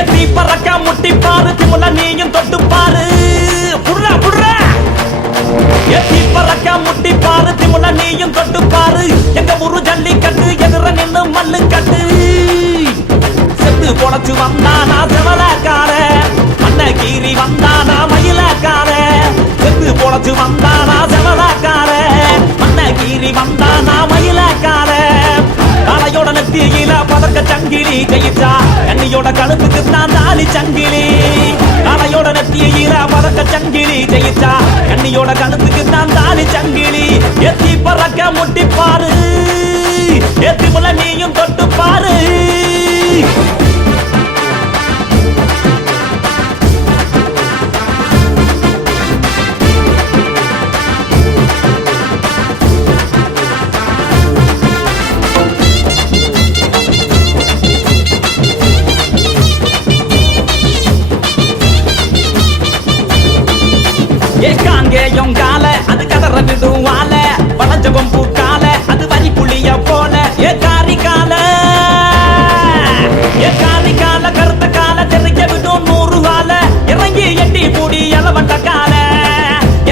எத்தி பறக்க முட்டி பாரு திமுல நீயும் தொட்டு பாரு புடுறா புடுறா எத்தி பறக்க முட்டி பாரு திமுல நீயும் தொட்டு பாரு எங்க ஊரு ஜல்லிக்கட்டு எதிர நின்னு மல்லு கட்டு செத்து பொழைச்சு வந்தானா செவலக்கார மண்ண கீறி வந்தானா மயிலக்கார செத்து பொழைச்சு வந்தானா செவலக்கார மண்ண கீறி வந்தானா மயிலக்கார காலையோட நெத்தியில பதக்க சங்கிலி ஜெயிச்சா கண்ணியோட கழுத்துக்கு தான் தாலி சங்கிலி காலையோட நெத்தியில பதக்க சங்கிலி ஜெயிச்சா கண்ணியோட கழுத்துக்கு தான் தாலி சங்கிலி எத்தி பறக்க முட்டி பாரு எத்தி முள்ள நீயும் தொட்டு பாரு ஏகாங்கேயம் கால அது கதற விடுவால வளஞ்சவம் பூக்கால அது வரி புளிய போல ஏகாரி கால கருத்த கால தெரிய விடும் 100 கால இறங்கி எட்டி பூடி எலவட்ட கால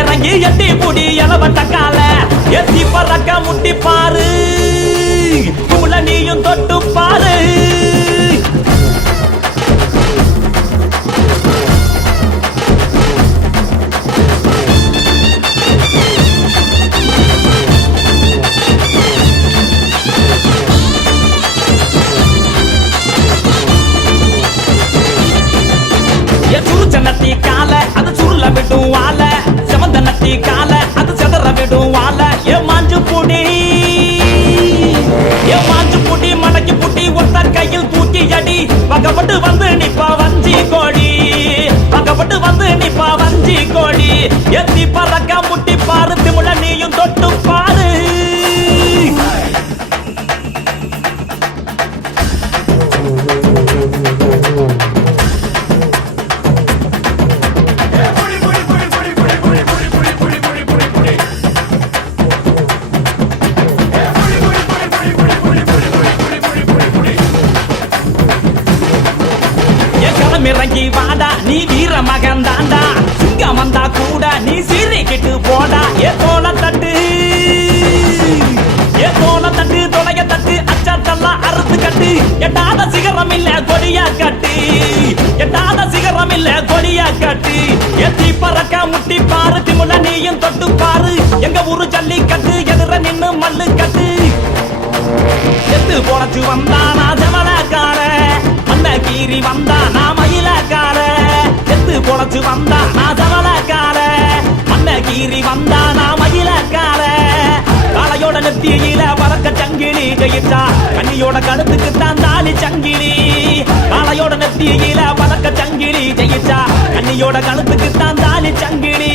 இறங்கி எட்டி பூடி எலவட்ட கால எத்தி பறக்க முட்டி பாரு உள்ள நீயும் தொட்டு பாரு நத்தி கால அது சுருள விடும் வாழ செவந்த நத்தி கால அது செதற விடும் வாழ ஏ மாஞ்சு புடி மடக்கி புட்டி ஒத்த கையில் தூக்கி அடி பக்கப்பட்டு வந்து நிப்பா வஞ்சி கோடி பக்கப்பட்டு வந்து நிப்பா வஞ்சி கோடி எத்தி பறக்க முட்டி பாரு திமுல நீயும் தொட்டு பாரு இறங்கி வாடா நீ வீர மகன் தாண்டா சிங்கம் வந்தா கூட நீ சீரிக்கிட்டு போடா ஏ தோல தட்டு தொலைய தட்டு அச்சத்தெல்லாம் அறுத்து கட்டு எட்டாத சிகரம் இல்ல கொடியா கட்டு எட்டாத சிகரம் இல்ல கொடியா கட்டு எத்தி பறக்க முட்டி பாரு திமுல நீயும் தொட்டு பாரு எங்க ஊரு ஜல்லிக்கட்டு எதிர நின்னு மல்லு கட்டு செத்து பொழைச்சு வந்தானா செவலக்கார மண்ண கீறி வந்தானா மயிலக்கார செத்து பொழைச்சு வந்தானா செவலக்கார மண்ண கீறி வந்தானா மயிலக்கார காலையோட நெத்தியில பறக்க சங்கிலி ஜெயிச்சா கண்ணியோட கழுத்துக்கு தான் தாலி சங்கிலி காலையோட நெத்தியில பறக்க சங்கிலி ஜெயிச்சா கண்ணியோட கழுத்துக்கு தான் தாலி சங்கிலி